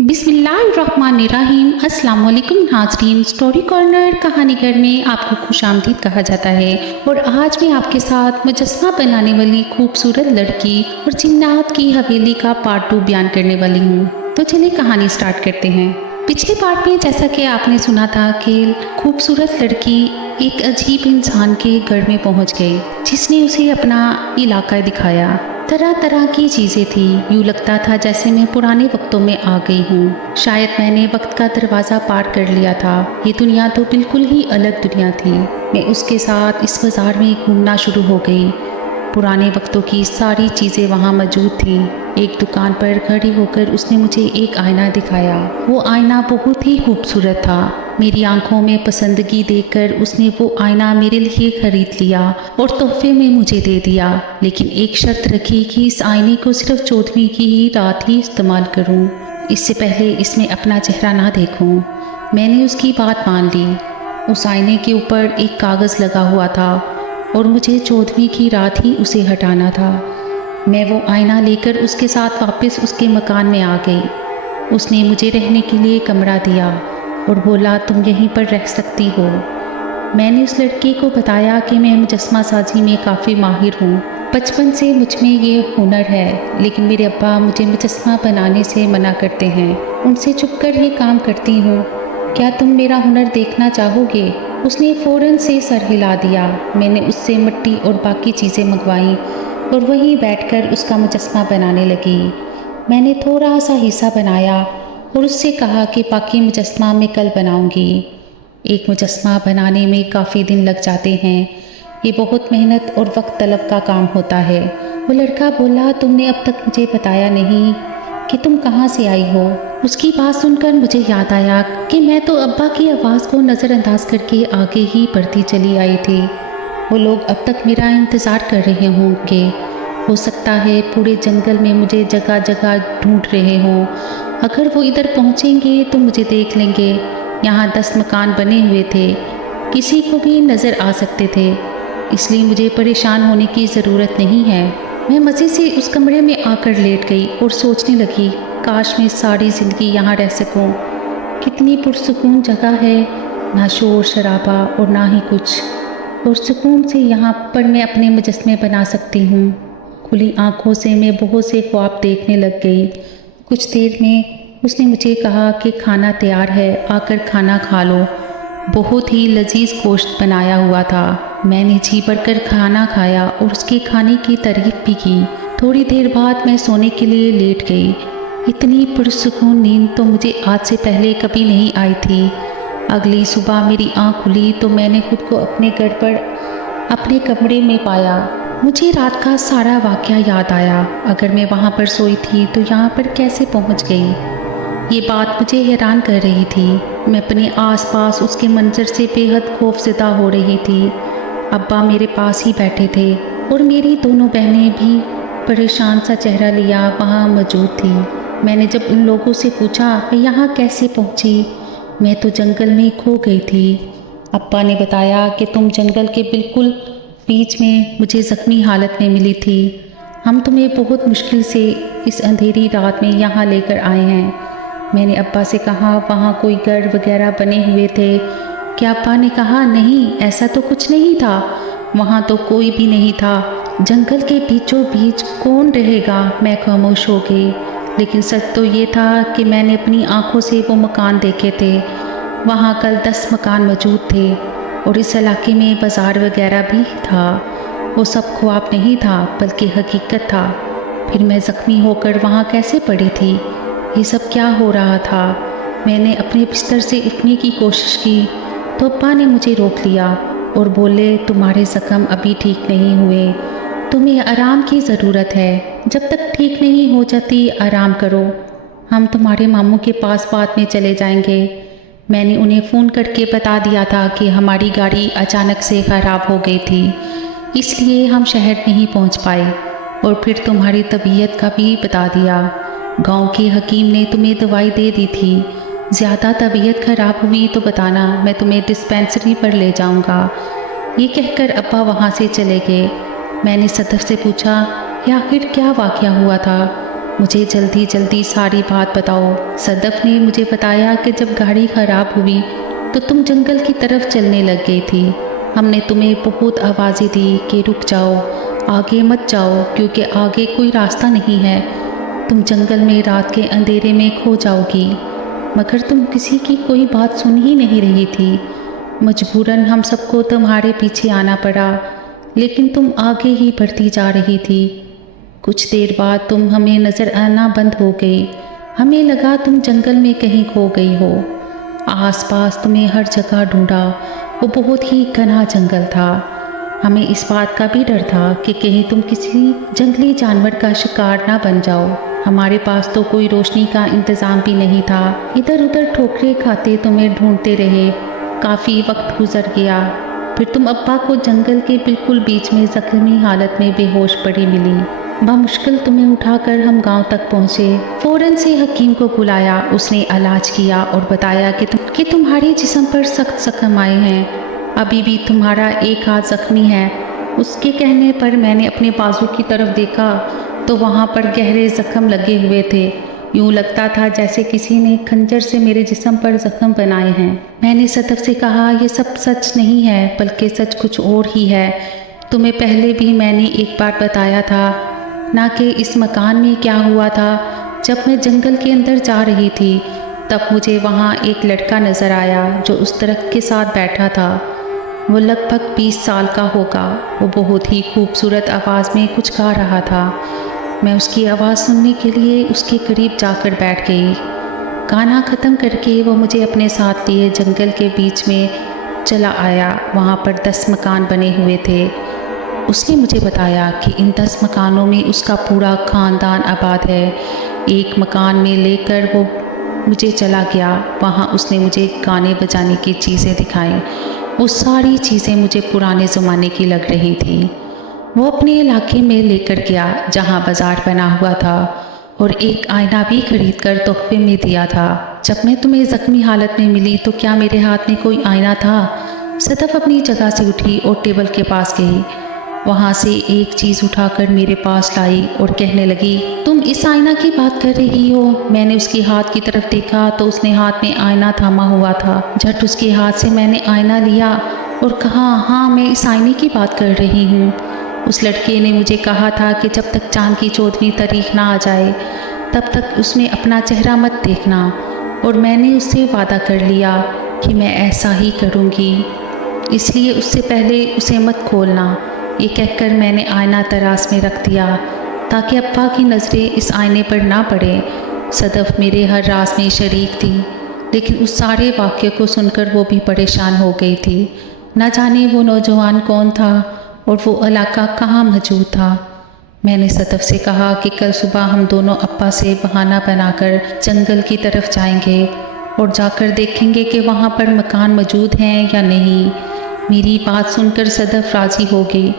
बिस्मिल्लाहिर्रहमानिर्रहीम। अस्सलाम वालेकुम नाज़रीन, स्टोरी कॉर्नर कहानी घर में आपको खुशामदीद कहा जाता है। और आज मैं आपके साथ मुजस्समा बनाने वाली खूबसूरत लड़की और जिन्नात की हवेली का पार्ट 2 बयान करने वाली हूँ। तो चलिए कहानी स्टार्ट करते हैं। पिछले पार्ट में जैसा कि आपने सुना था कि खूबसूरत लड़की एक अजीब इंसान के घर में पहुंच गई, जिसने उसे अपना इलाका दिखाया। तरह तरह की चीज़ें थी। यूँ लगता था जैसे मैं पुराने वक्तों में आ गई हूँ। शायद मैंने वक्त का दरवाज़ा पार कर लिया था। ये दुनिया तो बिल्कुल ही अलग दुनिया थी। मैं उसके साथ इस बाज़ार में घूमना शुरू हो गई। पुराने वक्तों की सारी चीज़ें वहाँ मौजूद थी। एक दुकान पर खड़ी होकर उसने मुझे एक आईना दिखाया। वो आईना बहुत ही खूबसूरत था। मेरी आंखों में पसंदगी देखकर उसने वो आईना मेरे लिए खरीद लिया और तोहफे में मुझे दे दिया। लेकिन एक शर्त रखी कि इस आईने को सिर्फ 14वीं की ही रात ही इस्तेमाल करूं। इससे पहले इसमें अपना चेहरा ना देखूं। मैंने उसकी बात मान ली। उस आईने के ऊपर एक कागज़ लगा हुआ था और मुझे 14वीं की रात ही उसे हटाना था। मैं वो आईना लेकर उसके साथ वापस उसके मकान में आ गई। उसने मुझे रहने के लिए कमरा दिया और बोला, तुम यहीं पर रह सकती हो। मैंने उस लड़के को बताया कि मैं मुजस्समा साजी में काफ़ी माहिर हूँ। बचपन से मुझ में ये हुनर है, लेकिन मेरे अब्बा मुझे मुजस्समा बनाने से मना करते हैं। उनसे छुपकर ये काम करती हूँ। क्या तुम मेरा हुनर देखना चाहोगे? उसने फ़ौरन से सर हिला दिया। मैंने उससे मिट्टी और बाकी चीज़ें मंगवाईं और वहीं बैठकर उसका मुजस्समा बनाने लगी। मैंने थोड़ा सा हिस्सा बनाया और उससे कहा कि बाकी मुजस्समा मैं कल बनाऊंगी। एक मुजस्समा बनाने में काफ़ी दिन लग जाते हैं। ये बहुत मेहनत और वक्त तलब का काम होता है। वो लड़का बोला, तुमने अब तक मुझे बताया नहीं कि तुम कहाँ से आई हो। उसकी बात सुनकर मुझे याद आया कि मैं तो अब्बा की आवाज़ को नज़रअंदाज करके आगे ही बढ़ती चली आई थी। वो लोग अब तक मेरा इंतज़ार कर रहे होंगे। हो सकता है पूरे जंगल में मुझे जगह जगह ढूंढ रहे हों। अगर वो इधर पहुँचेंगे तो मुझे देख लेंगे। यहाँ 10 मकान बने हुए थे, किसी को भी नज़र आ सकते थे, इसलिए मुझे परेशान होने की ज़रूरत नहीं है। मैं मज़े से उस कमरे में आकर लेट गई और सोचने लगी, काश मैं सारी ज़िंदगी यहाँ रह सकूँ। कितनी पुरसुकून जगह है, ना शोर शराबा और ना ही कुछ, और सुकून से यहाँ पर मैं अपने मुजस्समे बना सकती हूँ। खुली आँखों से मैं बहुत से ख्वाब देखने लग गई। कुछ देर में उसने मुझे कहा कि खाना तैयार है, आकर खाना खा लो। बहुत ही लजीज गोश्त बनाया हुआ था। मैंने जी भरकर खाना खाया और उसके खाने की तारीफ भी की। थोड़ी देर बाद मैं सोने के लिए लेट गई। इतनी पुरसुकून नींद तो मुझे आज से पहले कभी नहीं आई थी। अगली सुबह मेरी आँख खुली तो मैंने खुद को अपने घर पर अपने कमरे में पाया। मुझे रात का सारा वाक़या याद आया। अगर मैं वहाँ पर सोई थी तो यहाँ पर कैसे पहुँच गई? ये बात मुझे हैरान कर रही थी। मैं अपने आसपास उसके मंजर से बेहद खौफज़दा हो रही थी। अब्बा मेरे पास ही बैठे थे और मेरी दोनों बहनें भी परेशान सा चेहरा लिया वहाँ मौजूद थी। मैंने जब उन लोगों से पूछा मैं यहाँ कैसे पहुँची, मैं तो जंगल में खो गई थी। अब्बा ने बताया कि तुम जंगल के बिल्कुल बीच में मुझे ज़ख्मी हालत में मिली थी। हम तुम्हें बहुत मुश्किल से इस अंधेरी रात में यहाँ लेकर आए हैं। मैंने अब्बा से कहा, वहाँ कोई घर वगैरह बने हुए थे क्या? अब्बा ने कहा, नहीं, ऐसा तो कुछ नहीं था। वहाँ तो कोई भी नहीं था। जंगल के बीचों बीच कौन रहेगा? मैं खामोश हो गई। लेकिन सच तो ये था कि मैंने अपनी आंखों से वो मकान देखे थे। वहाँ कल 10 मकान मौजूद थे और इस इलाके में बाज़ार वगैरह भी था। वो सब ख्वाब नहीं था बल्कि हकीकत था। फिर मैं ज़ख्मी होकर वहाँ कैसे पड़ी थी? ये सब क्या हो रहा था? मैंने अपने बिस्तर से उठने की कोशिश की तो अब्बा ने मुझे रोक लिया और बोले, तुम्हारे ज़ख्म अभी ठीक नहीं हुए, तुम्हें आराम की ज़रूरत है। जब तक ठीक नहीं हो जाती आराम करो, हम तुम्हारे मामू के पास बाद में चले जाएंगे। मैंने उन्हें फ़ोन करके बता दिया था कि हमारी गाड़ी अचानक से ख़राब हो गई थी, इसलिए हम शहर नहीं पहुंच पाए। और फिर तुम्हारी तबीयत का भी बता दिया। गांव के हकीम ने तुम्हें दवाई दे दी थी। ज़्यादा तबीयत ख़राब हुई तो बताना, मैं तुम्हें डिस्पेंसरी पर ले जाऊंगा। ये कहकर अब्बा वहाँ से चले गए। मैंने सदफ से पूछा, आखिर क्या वाक़या हुआ था? मुझे जल्दी जल्दी सारी बात बताओ। सदफ ने मुझे बताया कि जब गाड़ी ख़राब हुई तो तुम जंगल की तरफ चलने लग गई थी। हमने तुम्हें बहुत आवाज़ें दी कि रुक जाओ, आगे मत जाओ, क्योंकि आगे कोई रास्ता नहीं है, तुम जंगल में रात के अंधेरे में खो जाओगी। मगर तुम किसी की कोई बात सुन ही नहीं रही थी। मजबूरन हम सबको तुम्हारे पीछे आना पड़ा, लेकिन तुम आगे ही बढ़ती जा रही थी। कुछ देर बाद तुम हमें नज़र आना बंद हो गई। हमें लगा तुम जंगल में कहीं खो गई हो। आसपास तुम्हें हर जगह ढूंढा, वो बहुत ही घना जंगल था। हमें इस बात का भी डर था कि कहीं तुम किसी जंगली जानवर का शिकार ना बन जाओ। हमारे पास तो कोई रोशनी का इंतज़ाम भी नहीं था। इधर उधर ठोकरें खाते तुम्हें ढूंढते रहे। काफ़ी वक्त गुजर गया, फिर तुम अब्बा को जंगल के बिल्कुल बीच में जख्मी हालत में बेहोश पड़ी मिली। बमुश्किल तुम्हें उठाकर हम गांव तक पहुँचे। फ़ौरन से हकीम को बुलाया। उसने इलाज किया और बताया कि तुम्हारे जिस्म पर सख्त जख्म आए हैं। अभी भी तुम्हारा एक हाथ जख्मी है। उसके कहने पर मैंने अपने बाजू की तरफ देखा तो वहाँ पर गहरे जख्म लगे हुए थे। यूँ लगता था जैसे किसी ने खंजर से मेरे जिस्म पर जख्म बनाए हैं। मैंने सदफ से कहा, ये सब सच नहीं है, बल्कि सच कुछ और ही है। तुम्हें पहले भी मैंने एक बार बताया था ना कि इस मकान में क्या हुआ था। जब मैं जंगल के अंदर जा रही थी तब मुझे वहाँ एक लड़का नज़र आया जो उस दरख्त के साथ बैठा था। वो लगभग 20 साल का होगा। वो बहुत ही खूबसूरत आवाज़ में कुछ गा रहा था। मैं उसकी आवाज़ सुनने के लिए उसके करीब जाकर बैठ गई। गाना ख़त्म करके वो मुझे अपने साथ लिए जंगल के बीच में चला आया। वहाँ पर 10 मकान बने हुए थे। उसने मुझे बताया कि इन 10 मकानों में उसका पूरा ख़ानदान आबाद है। एक मकान में लेकर वो मुझे चला गया। वहाँ उसने मुझे गाने बजाने की चीज़ें दिखाई। वो सारी चीज़ें मुझे पुराने ज़माने की लग रही थी। वो अपने इलाके में लेकर गया जहाँ बाज़ार बना हुआ था और एक आईना भी खरीद कर तोहफे में दिया था। जब मैं तुम्हें ज़ख्मी हालत में मिली तो क्या मेरे हाथ में कोई आईना था? सदफ अपनी जगह से उठी और टेबल के पास गई। वहाँ से एक चीज़ उठाकर मेरे पास लाई और कहने लगी, तुम इस आईना की बात कर रही हो? मैंने उसके हाथ की तरफ देखा तो उसने हाथ में आईना थामा हुआ था। झट उसके हाथ से मैंने आईना लिया और कहा, हाँ, मैं इस आईने की बात कर रही हूँ। उस लड़के ने मुझे कहा था कि जब तक चाँद की 14वीं तारीख ना आ जाए तब तक उसमें अपना चेहरा मत देखना, और मैंने उससे वादा कर लिया कि मैं ऐसा ही करूँगी, इसलिए उससे पहले उसे मत खोलना। ये कहकर मैंने आईना तरास में रख दिया ताकि अब्बा की नज़रें इस आईने पर ना पड़े। सदफ मेरे हर राज में शरीक थी, लेकिन उस सारे वाक़े को सुनकर वो भी परेशान हो गई थी। न जाने वो नौजवान कौन था और वो इलाका कहाँ मौजूद था। मैंने सदफ से कहा कि कल सुबह हम दोनों अब्बा से बहाना बनाकर जंगल की तरफ जाएंगे और जाकर देखेंगे कि वहाँ पर मकान मौजूद हैं या नहीं। मेरी बात सुनकर सदफ राज़ी हो गई,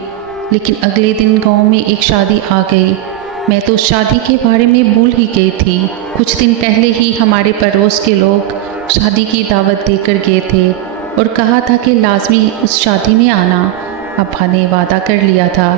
लेकिन अगले दिन गांव में एक शादी आ गई। मैं तो शादी के बारे में भूल ही गई थी। कुछ दिन पहले ही हमारे पड़ोस के लोग शादी की दावत देकर गए थे और कहा था कि लाजमी उस शादी में आना। अब्बा ने वादा कर लिया था।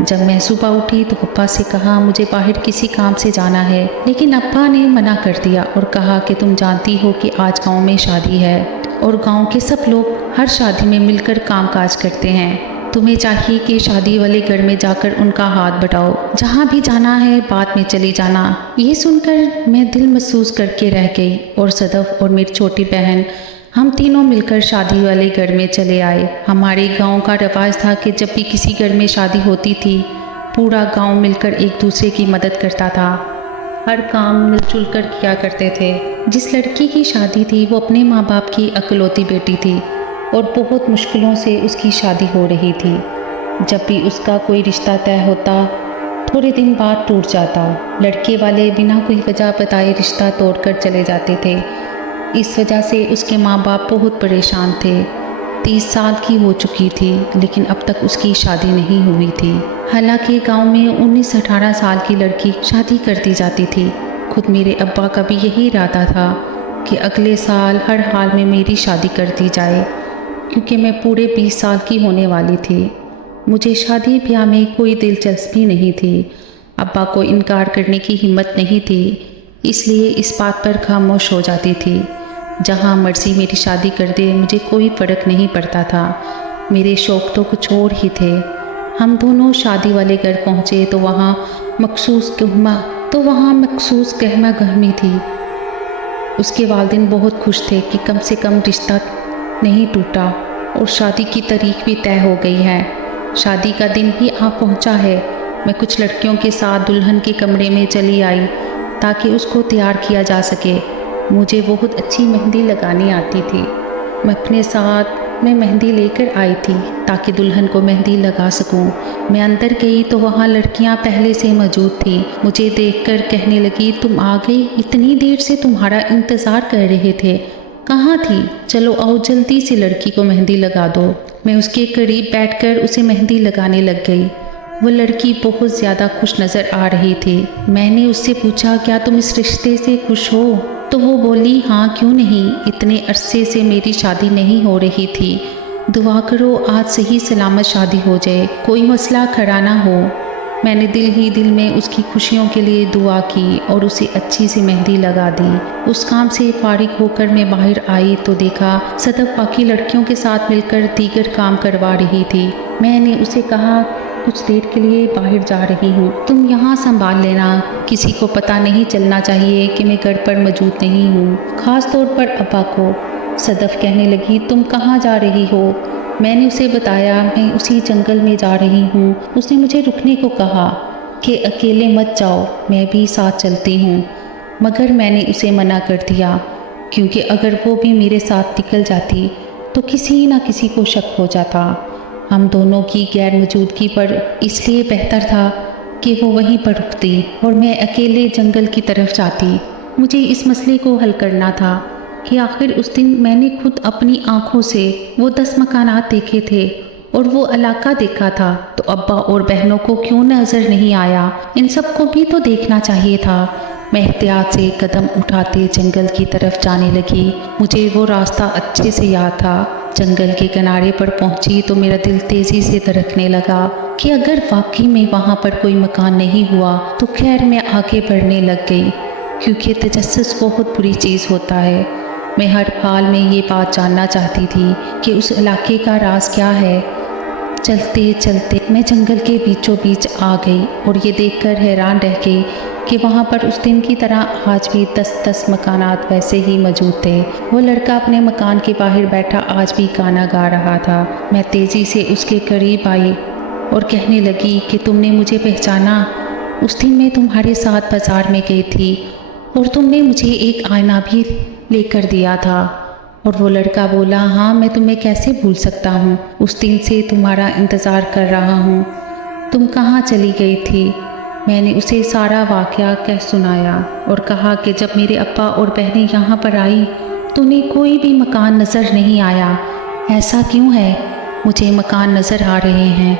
जब मैं सुबह उठी तो अब्बा से कहा मुझे बाहर किसी काम से जाना है, लेकिन अब्बा ने मना कर दिया और कहा कि तुम जानती हो कि आज गांव में शादी है और गांव के सब लोग हर शादी में मिलकर कामकाज करते हैं। तुम्हें चाहिए कि शादी वाले घर में जाकर उनका हाथ बटाओ। जहाँ भी जाना है बाद में चली जाना। ये सुनकर मैं दिल महसूस करके रह गई और सदफ और मेरी छोटी बहन हम तीनों मिलकर शादी वाले घर में चले आए। हमारे गांव का रिवाज था कि जब भी किसी घर में शादी होती थी पूरा गांव मिलकर एक दूसरे की मदद करता था। हर काम मिलजुल कर किया करते थे। जिस लड़की की शादी थी वो अपने माँ बाप की इकलौती बेटी थी और बहुत मुश्किलों से उसकी शादी हो रही थी। जब भी उसका कोई रिश्ता तय होता थोड़े दिन बाद टूट जाता। लड़के वाले बिना कोई वजह बताए रिश्ता तोड़कर चले जाते थे। इस वजह से उसके माँ बाप बहुत परेशान थे। 30 साल की हो चुकी थी लेकिन अब तक उसकी शादी नहीं हुई थी। हालांकि गांव में 19-18 साल की लड़की शादी कर दी जाती थी। खुद मेरे अब्बा का भी यही इरादा था कि अगले साल हर हाल में मेरी शादी कर दी जाए, क्योंकि मैं पूरे 20 साल की होने वाली थी। मुझे शादी ब्याह में कोई दिलचस्पी नहीं थी। अब्बा को इनकार करने की हिम्मत नहीं थी, इसलिए इस बात पर खामोश हो जाती थी। जहाँ मर्जी मेरी शादी कर दे, मुझे कोई फ़र्क नहीं पड़ता था। मेरे शौक़ तो कुछ और ही थे। हम दोनों शादी वाले घर पहुँचे तो वहाँ मखसूस गहमा गहमी थी। उसके वालिदैन बहुत खुश थे कि कम से कम रिश्ता नहीं टूटा और शादी की तारीख भी तय हो गई है। शादी का दिन भी आ पहुँचा है। मैं कुछ लड़कियों के साथ दुल्हन के कमरे में चली आई ताकि उसको तैयार किया जा सके। मुझे बहुत अच्छी मेहंदी लगानी आती थी। मैं अपने साथ मेहंदी लेकर आई थी ताकि दुल्हन को मेहंदी लगा सकूं। मैं अंदर गई तो वहाँ लड़कियाँ पहले से मौजूद थीं। मुझे देखकर कहने लगी, तुम आ गई, इतनी देर से तुम्हारा इंतज़ार कर रहे थे, कहाँ थी? चलो आओ जल्दी से लड़की को मेहंदी लगा दो। मैं उसके करीब बैठकर उसे मेहंदी लगाने लग गई। वो लड़की बहुत ज़्यादा खुश नज़र आ रही थी। मैंने उससे पूछा, क्या तुम इस रिश्ते से खुश हो? तो वो बोली, हाँ क्यों नहीं, इतने अरसे से मेरी शादी नहीं हो रही थी। दुआ करो आज सही सलामत शादी हो जाए, कोई मसला खड़ा ना हो। मैंने दिल ही दिल में उसकी खुशियों के लिए दुआ की और उसे अच्छी सी मेहंदी लगा दी। उस काम से फारिग होकर मैं बाहर आई तो देखा सदफ बाकी लड़कियों के साथ मिलकर दीगर काम करवा रही थी। मैंने उसे कहा, कुछ देर के लिए बाहर जा रही हूँ, तुम यहाँ संभाल लेना, किसी को पता नहीं चलना चाहिए कि मैं घर पर मौजूद नहीं हूँ, ख़ास तौर पर अब्बा को। सदफ कहने लगी, तुम कहाँ जा रही हो? मैंने उसे बताया, मैं उसी जंगल में जा रही हूँ। उसने मुझे रुकने को कहा कि अकेले मत जाओ, मैं भी साथ चलती हूँ, मगर मैंने उसे मना कर दिया क्योंकि अगर वो भी मेरे साथ निकल जाती तो किसी न किसी को शक हो जाता। हम दोनों की गैर मौजूदगी पर इसलिए बेहतर था कि वो वहीं पर रुकती और मैं अकेले जंगल की तरफ जाती। मुझे इस मसले को हल करना था कि आखिर उस दिन मैंने खुद अपनी आँखों से वो 10 मकानात देखे थे और वो इलाका देखा था, तो अब्बा और बहनों को क्यों नज़र नहीं आया? इन सब को भी तो देखना चाहिए था। मैं एहतियात से कदम उठाते जंगल की तरफ जाने लगी। मुझे वो रास्ता अच्छे से याद था। जंगल के किनारे पर पहुंची तो मेरा दिल तेज़ी से धड़कने लगा कि अगर वाकई में वहाँ पर कोई मकान नहीं हुआ तो खैर मैं आगे बढ़ने लग गई, क्योंकि तजस्सुस बहुत बुरी चीज़ होता है। मैं हर हाल में ये बात जानना चाहती थी कि उस इलाके का राज क्या है। चलते चलते मैं जंगल के बीचों बीच आ गई और ये देखकर हैरान रह गई कि वहाँ पर उस दिन की तरह आज भी 10-10 मकानात वैसे ही मौजूद थे। वो लड़का अपने मकान के बाहर बैठा आज भी गाना गा रहा था। मैं तेज़ी से उसके करीब आई और कहने लगी कि तुमने मुझे पहचाना? उस दिन मैं तुम्हारे साथ बाज़ार में गई थी और तुमने मुझे एक आईना भी लेकर दिया था। और वो लड़का बोला, हाँ मैं तुम्हें कैसे भूल सकता हूँ, उस दिन से तुम्हारा इंतज़ार कर रहा हूँ, तुम कहाँ चली गई थी? मैंने उसे सारा वाक़या कह सुनाया और कहा कि जब मेरे अब्बा और बहनें यहाँ पर आई तो उन्हें कोई भी मकान नज़र नहीं आया। ऐसा क्यों है? मुझे मकान नज़र आ रहे हैं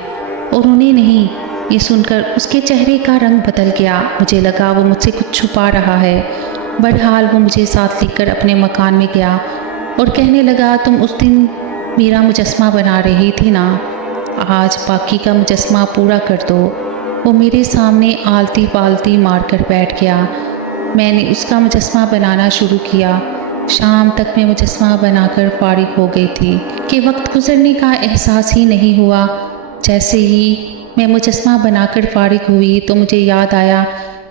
और उन्हें नहीं। ये सुनकर उसके चेहरे का रंग बदल गया। मुझे लगा वो मुझसे कुछ छुपा रहा है। बहरहाल वो मुझे साथ लेकर अपने मकान में गया और कहने लगा, तुम उस दिन मेरा मुजस्मा बना रही थी ना, आज बाकी का मुजस्मा पूरा कर दो। वो मेरे सामने आलती पालती मार कर बैठ गया। मैंने उसका मुजस्मा बनाना शुरू किया। शाम तक मैं मुजस्मा बनाकर फारिग हो गई थी कि वक्त गुजरने का एहसास ही नहीं हुआ। जैसे ही मैं मुजस्मा बनाकर फारिग हुई तो मुझे याद आया,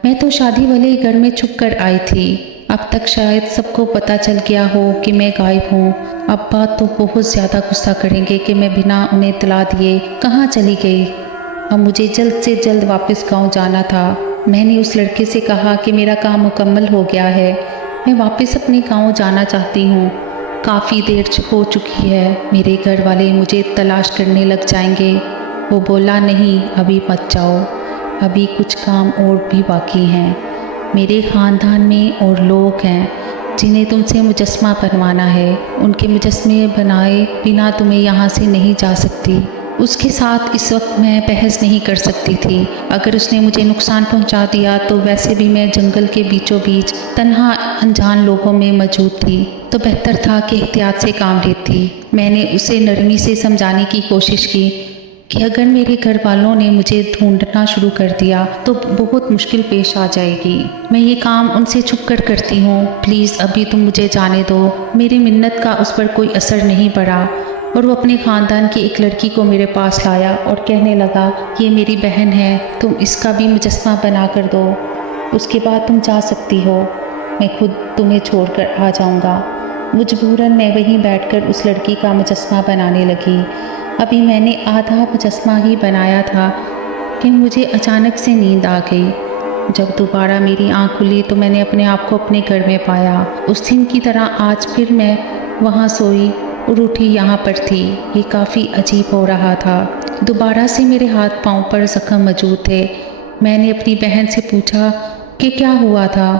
मैं तो शादी वाले घर में छुप कर आई थी। अब तक शायद सबको पता चल गया हो कि मैं गायब हूँ। अब्बा तो बहुत ज़्यादा गुस्सा करेंगे कि मैं बिना उन्हें इत्तला दिए कहाँ चली गई। अब मुझे जल्द से जल्द वापस गांव जाना था। मैंने उस लड़के से कहा कि मेरा काम मुकम्मल हो गया है, मैं वापस अपने गांव जाना चाहती हूँ। काफ़ी देर हो चुकी है, मेरे घर वाले मुझे तलाश करने लग जाएंगे। वो बोला, नहीं अभी मत जाओ, अभी कुछ काम और भी बाकी हैं। मेरे ख़ानदान में और लोग हैं जिन्हें तुमसे मुजस्मा बनवाना है। उनके मुजस्मे बनाए बिना तुम्हें यहाँ से नहीं जा सकती। उसके साथ इस वक्त मैं बहस नहीं कर सकती थी। अगर उसने मुझे नुकसान पहुंचा दिया तो वैसे भी मैं जंगल के बीचों बीच तन्हा अनजान लोगों में मौजूद थी, तो बेहतर था कि एहतियात से काम लेती। मैंने उसे नरमी से समझाने की कोशिश की, कि अगर मेरे घर वालों ने मुझे ढूंढना शुरू कर दिया तो बहुत मुश्किल पेश आ जाएगी। मैं ये काम उनसे छुप कर करती हूँ, प्लीज़ अभी तुम मुझे जाने दो। मेरी मिन्नत का उस पर कोई असर नहीं पड़ा और वो अपने ख़ानदान की एक लड़की को मेरे पास लाया और कहने लगा, ये मेरी बहन है, तुम इसका भी मुजस्मा बना कर दो, उसके बाद तुम जा सकती हो, मैं खुद तुम्हें छोड़कर आ जाऊँगा। मजबूरन मैं वहीं बैठकर उस लड़की का मुजस्मा बनाने लगी। अभी मैंने आधा मुजस्मा ही बनाया था कि मुझे अचानक से नींद आ गई। जब दोबारा मेरी आँख खुली तो मैंने अपने आप को अपने घर में पाया। उस दिन की तरह आज फिर मैं वहाँ सोई और उठी यहाँ पर थी। ये काफ़ी अजीब हो रहा था। दोबारा से मेरे हाथ पाँव पर ज़ख्म मौजूद थे। मैंने अपनी बहन से पूछा कि क्या हुआ था।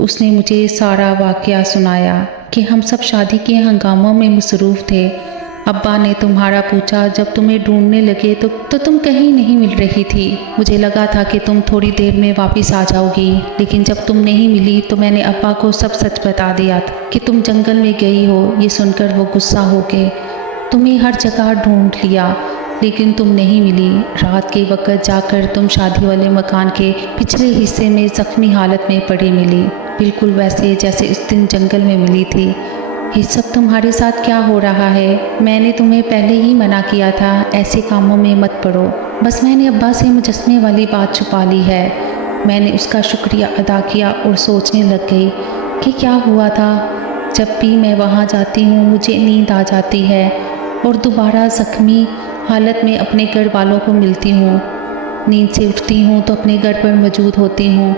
उसने मुझे सारा वाक़या सुनाया कि हम सब शादी के हंगामों में मसरूफ़ थे। अब्बा ने तुम्हारा पूछा, जब तुम्हें ढूंढने लगे तो तुम कहीं नहीं मिल रही थी। मुझे लगा था कि तुम थोड़ी देर में वापस आ जाओगी, लेकिन जब तुम नहीं मिली तो मैंने अब्बा को सब सच बता दिया कि तुम जंगल में गई हो। ये सुनकर वो गुस्सा हो गए। तुम्हें हर जगह ढूंढ लिया लेकिन तुम नहीं मिली। रात के वक्त जाकर तुम शादी वाले मकान के पिछले हिस्से में ज़ख्मी हालत में पड़ी मिली, बिल्कुल वैसे जैसे उस दिन जंगल में मिली थी। ये सब तुम्हारे साथ क्या हो रहा है? मैंने तुम्हें पहले ही मना किया था, ऐसे कामों में मत पड़ो। बस मैंने अब्बा से मुजस्मे वाली बात छुपा ली है। मैंने उसका शुक्रिया अदा किया और सोचने लग गई कि क्या हुआ था। जब भी मैं वहाँ जाती हूँ मुझे नींद आ जाती है और दोबारा ज़ख्मी हालत में अपने घर वालों को मिलती हूँ। नींद से उठती हूँ तो अपने घर पर मौजूद होती हूँ।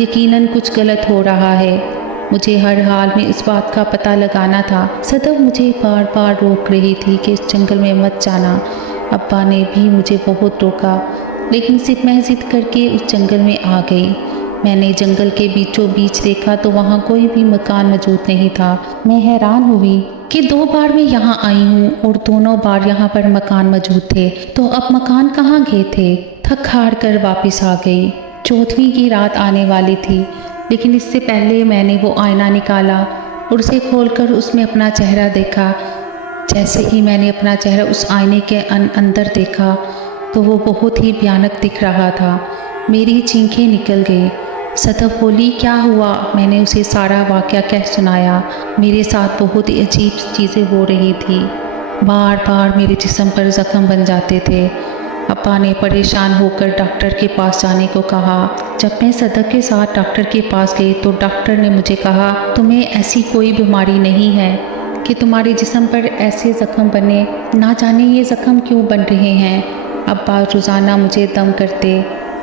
यकीनन कुछ गलत हो रहा है। मुझे हर हाल में इस बात का पता लगाना था। सदफ मुझे बार बार रोक रही थी कि इस जंगल में मत जाना। अब्बा ने भी मुझे बहुत रोका, लेकिन सिर्फ मैं ज़िद करके उस जंगल में आ गई। मैंने जंगल के बीचों बीच देखा तो वहाँ कोई भी मकान मौजूद नहीं था। मैं हैरान हुई कि 2 बार मैं यहाँ आई हूँ और दोनों बार यहाँ पर मकान मौजूद थे, तो अब मकान कहाँ गए थे? थक हार कर वापस आ गई। चौथवीं की रात आने वाली थी, लेकिन इससे पहले मैंने वो आईना निकाला और उसे खोलकर उसमें अपना चेहरा देखा। जैसे ही मैंने अपना चेहरा उस आईने के अंदर देखा तो वो बहुत ही भयानक दिख रहा था। मेरी चीखें निकल गई। सदफ बोली, क्या हुआ? मैंने उसे सारा वाक़या कह सुनाया। मेरे साथ बहुत ही अजीब चीज़ें हो रही थी। बार बार मेरे जिस्म पर ज़ख्म बन जाते थे। अब्बा ने परेशान होकर डॉक्टर के पास जाने को कहा। जब मैं सदक के साथ डॉक्टर के पास गई तो डॉक्टर ने मुझे कहा, तुम्हें ऐसी कोई बीमारी नहीं है कि तुम्हारे जिस्म पर ऐसे ज़ख्म बने। ना जाने ये ज़ख्म क्यों बन रहे हैं। अब्बा रोज़ाना मुझे दम करते।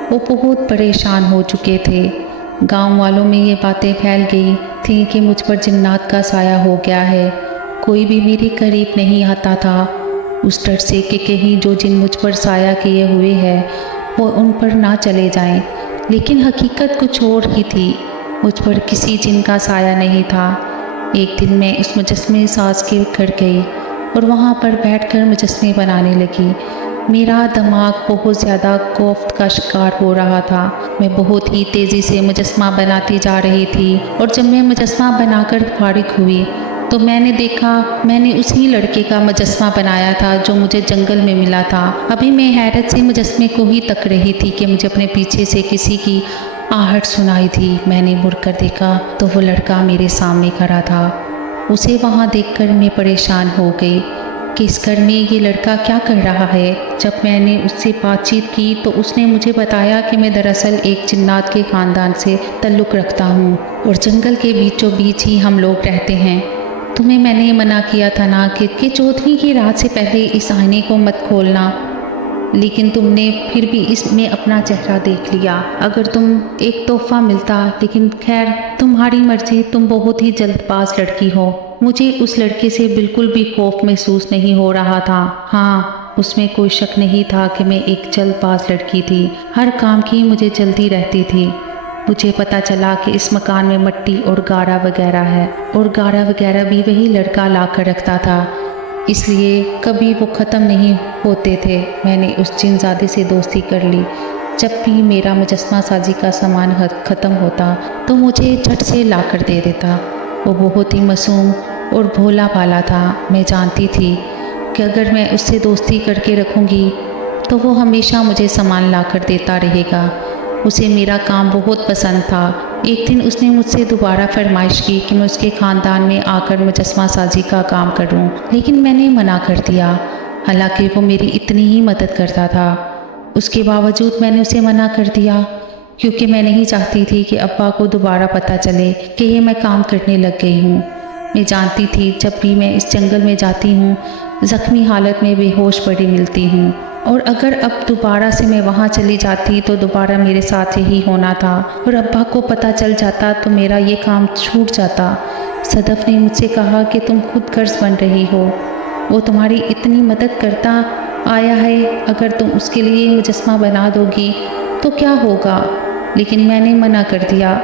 वो बहुत परेशान हो चुके थे। गांव वालों में ये बातें फैल गई थी कि मुझ पर जिन्नात का साया हो गया है। कोई भी मेरे करीब नहीं आता था, उस डर से कि कहीं जो जिन मुझ पर साया किए हुए है वो उन पर ना चले जाएं। लेकिन हकीकत कुछ और ही थी। मुझ पर किसी जिन का साया नहीं था। एक दिन मैं उस मुजस्मे साज के घर गई और वहाँ पर बैठकर मुजस्मे बनाने लगी। मेरा दिमाग बहुत ज़्यादा खौफ का शिकार हो रहा था। मैं बहुत ही तेज़ी से मुजस्मा बनाती जा रही थी और जब मैं मुजस्मा बनाकर फारिग हुई तो मैंने देखा मैंने उसी लड़के का मुजस्मा बनाया था जो मुझे जंगल में मिला था। अभी मैं हैरत से मुजस्मे को ही तक रही थी कि मुझे अपने पीछे से किसी की आहट सुनाई थी। मैंने मुड़कर देखा तो वो लड़का मेरे सामने खड़ा था। उसे वहाँ देखकर मैं परेशान हो गई कि इस घर में ये लड़का क्या कर रहा है। जब मैंने उससे बातचीत की तो उसने मुझे बताया कि मैं दरअसल एक जिन्नात के ख़ानदान से ताल्लुक़ रखता हूँ और जंगल के बीचों बीच ही हम लोग रहते हैं। तुम्हें मैंने मना किया था ना कि चौथवी की रात से पहले इस आईने को मत खोलना, लेकिन तुमने फिर भी इसमें अपना चेहरा देख लिया। अगर तुम एक तोहफ़ा मिलता, लेकिन खैर तुम्हारी मर्ज़ी। तुम बहुत ही जल्दबाज लड़की हो। मुझे उस लड़के से बिल्कुल भी खौफ महसूस नहीं हो रहा था। हाँ, उसमें कोई शक नहीं था कि मैं एक जल्दबाज लड़की थी। हर काम की मुझे जल्दी रहती थी। मुझे पता चला कि इस मकान में मिट्टी और गारा वगैरह है और गारा वगैरह भी वही लड़का ला कर रखता था, इसलिए कभी वो ख़त्म नहीं होते थे। मैंने उस जिनज़ादे से दोस्ती कर ली। जब भी मेरा मुजस्मा साजी का सामान ख़त्म होता तो मुझे झट से ला कर दे देता। वो बहुत ही मासूम और भोला भाला था। मैं जानती थी कि अगर मैं उससे दोस्ती करके रखूँगी तो वो हमेशा मुझे सामान ला कर देता रहेगा। उसे मेरा काम बहुत पसंद था। एक दिन उसने मुझसे दोबारा फरमाइश की कि मैं उसके ख़ानदान में आकर मुजस्समा साजी का काम करूं, लेकिन मैंने मना कर दिया। हालांकि वो मेरी इतनी ही मदद करता था, उसके बावजूद मैंने उसे मना कर दिया, क्योंकि मैं नहीं चाहती थी कि अब्बा को दोबारा पता चले कि ये मैं काम करने लग गई हूँ। मैं जानती थी जब भी मैं इस जंगल में जाती हूँ, ज़ख्मी हालत में बेहोश पड़ी मिलती हूँ, और अगर अब दोबारा से मैं वहाँ चली जाती तो दोबारा मेरे साथ यही होना था, और अब्बा को पता चल जाता तो मेरा ये काम छूट जाता। सदफ़ ने मुझसे कहा कि तुम खुद कर्ज बन रही हो, वो तुम्हारी इतनी मदद करता आया है, अगर तुम उसके लिए मुजस्समा बना दोगी तो क्या होगा। लेकिन मैंने मना कर दिया।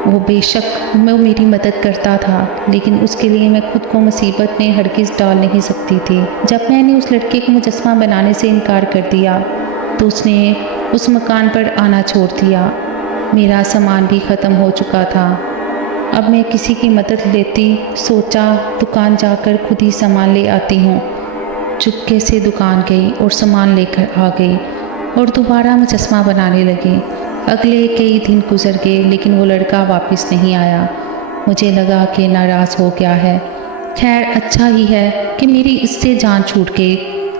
वो बेशक वो मेरी मदद करता था, लेकिन उसके लिए मैं खुद को मुसीबत में हरगिज़ डाल नहीं सकती थी। जब मैंने उस लड़के को मुजस्समा बनाने से इनकार कर दिया तो उसने उस मकान पर आना छोड़ दिया। मेरा सामान भी ख़त्म हो चुका था। अब मैं किसी की मदद लेती, सोचा दुकान जाकर खुद ही सामान ले आती हूँ। चुपके से दुकान गई और सामान लेकर आ गई और दोबारा मुजस्समा बनाने लगी। अगले कई दिन गुजर गए, लेकिन वो लड़का वापस नहीं आया। मुझे लगा कि नाराज़ हो गया है। खैर अच्छा ही है कि मेरी इससे जान छूट गई,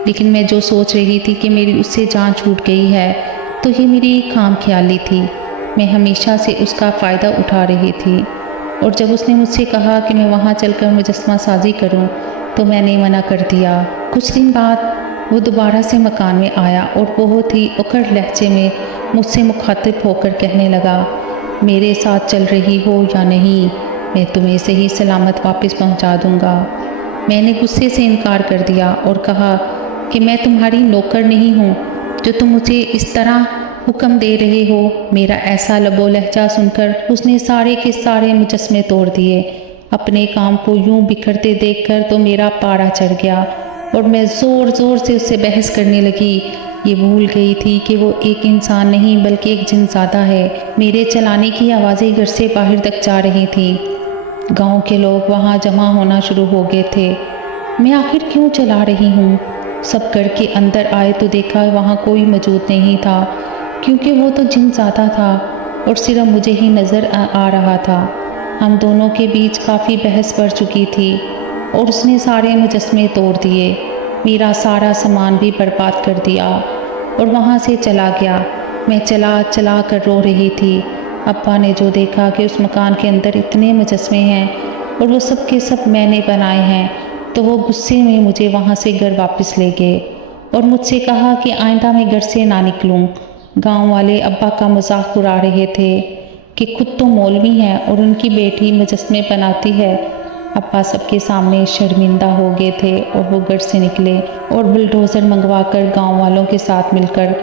लेकिन मैं जो सोच रही थी कि मेरी उससे जान छूट गई है, तो ये मेरी खाम ख्याली थी। मैं हमेशा से उसका फ़ायदा उठा रही थी, और जब उसने मुझसे कहा कि मैं वहाँ चलकर मुजस्समा साजी करूँ तो मैंने मना कर दिया। कुछ दिन बाद वो दोबारा से मकान में आया और बहुत ही उखड़ लहजे में मुझसे मुखातिब होकर कहने लगा, मेरे साथ चल रही हो या नहीं, मैं तुम्हें सही सलामत वापस पहुंचा दूंगा। मैंने गुस्से से इनकार कर दिया और कहा कि मैं तुम्हारी नौकर नहीं हूँ जो तुम मुझे इस तरह हुक्म दे रहे हो। मेरा ऐसा लबो लहजा सुनकर उसने सारे के सारे मुजस्समे तोड़ दिए। अपने काम को यूं बिखरते देखकर तो मेरा पारा चढ़ गया और मैं ज़ोर ज़ोर से उससे बहस करने लगी। ये भूल गई थी कि वो एक इंसान नहीं बल्कि एक जिनज़ादा है। मेरे चलाने की आवाज़ें घर से बाहर तक जा रही थी। गांव के लोग वहाँ जमा होना शुरू हो गए थे। मैं आखिर क्यों चला रही हूँ? सब घर के अंदर आए तो देखा वहाँ कोई मौजूद नहीं था, क्योंकि वो तो जिनज़ादा था और सिर्फ मुझे ही नज़र आ रहा था। हम दोनों के बीच काफ़ी बहस बढ़ चुकी थी और उसने सारे मुजस्समे तोड़ दिए। मेरा सारा सामान भी बर्बाद कर दिया और वहाँ से चला गया। मैं चला चला कर रो रही थी। अब्बा ने जो देखा कि उस मकान के अंदर इतने मुजस्समे हैं और वो सब के सब मैंने बनाए हैं, तो वो गुस्से में मुझे वहाँ से घर वापस ले गए और मुझसे कहा कि आइंदा मैं घर से ना निकलूँ। गांव वाले अब्बा का मजाक उड़ा रहे थे कि खुद तो मौलवी हैं और उनकी बेटी मुजस्समे बनाती है। अब्बा सबके सामने शर्मिंदा हो गए थे और वो घर से निकले और बुलडोज़र मंगवाकर गांव वालों के साथ मिलकर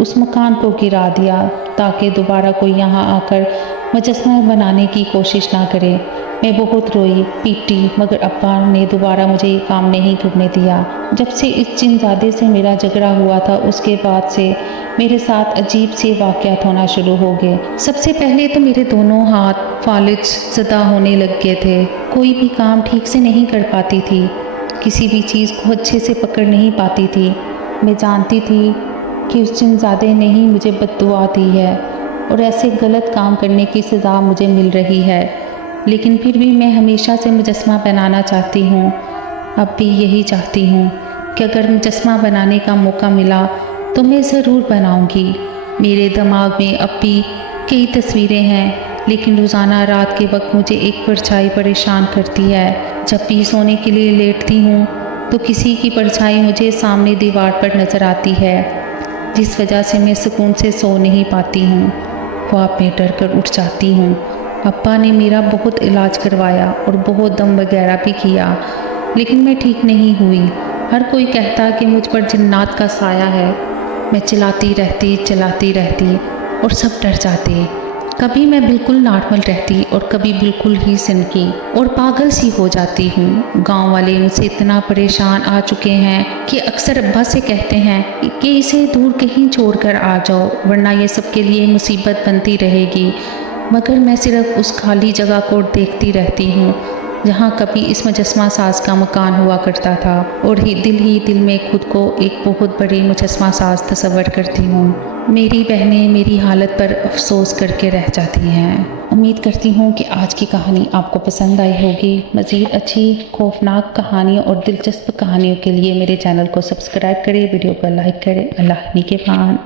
उस मकान को गिरा दिया, ताकि दोबारा कोई यहाँ आकर मुजस्समा बनाने की कोशिश ना करे। मैं बहुत रोई पीटी, मगर अब्बा ने दोबारा मुझे ये काम नहीं करने दिया। जब से इस जिनज़ादे से मेरा झगड़ा हुआ था, उसके बाद से मेरे साथ अजीब से वाक़यात होना शुरू हो गए। सबसे पहले तो मेरे दोनों हाथ फालिज ज़दा होने लग गए थे। कोई भी काम ठीक से नहीं कर पाती थी, किसी भी चीज़ को अच्छे से पकड़ नहीं पाती थी। मैं जानती थी कि उस जिनज़ादे ने ही मुझे बद्दुआ दी है और ऐसे गलत काम करने की सज़ा मुझे मिल रही है, लेकिन फिर भी मैं हमेशा से मुजस्समा बनाना चाहती हूँ। अब भी यही चाहती हूँ कि अगर मुजस्समा बनाने का मौका मिला तो मैं ज़रूर बनाऊँगी। मेरे दिमाग में अब भी कई तस्वीरें हैं, लेकिन रोज़ाना रात के वक्त मुझे एक परछाई परेशान करती है। जब भी सोने के लिए लेटती हूँ तो किसी की परछाई मुझे सामने दीवार पर नज़र आती है, जिस वजह से मैं सुकून से सो नहीं पाती हूँ। ख्वाब में डर कर उठ जाती हूँ। अब्बा ने मेरा बहुत इलाज करवाया और बहुत दम वगैरह भी किया, लेकिन मैं ठीक नहीं हुई। हर कोई कहता कि मुझ पर जिन्नात का साया है। मैं चलाती रहती और सब डर जाते। कभी मैं बिल्कुल नॉर्मल रहती और कभी बिल्कुल ही सनकी और पागल सी हो जाती हूँ। गांव वाले मुझसे इतना परेशान आ चुके हैं कि अक्सर अब्बा से कहते हैं कि इसे दूर कहीं छोड़कर आ जाओ, वरना ये सबके लिए मुसीबत बनती रहेगी। मगर मैं सिर्फ उस खाली जगह को देखती रहती हूँ जहाँ कभी इस मुजस्मा साज का मकान हुआ करता था, और ही दिल में खुद को एक बहुत बड़ी मुजस्मा साज तस्वर करती हूँ। मेरी बहनें मेरी हालत पर अफसोस करके रह जाती हैं। उम्मीद करती हूँ कि आज की कहानी आपको पसंद आई होगी। मज़ीद अच्छी खौफनाक कहानियों और दिलचस्प कहानियों के लिए मेरे चैनल को सब्सक्राइब करें, वीडियो को लाइक करें। अल्लाह निगहबान।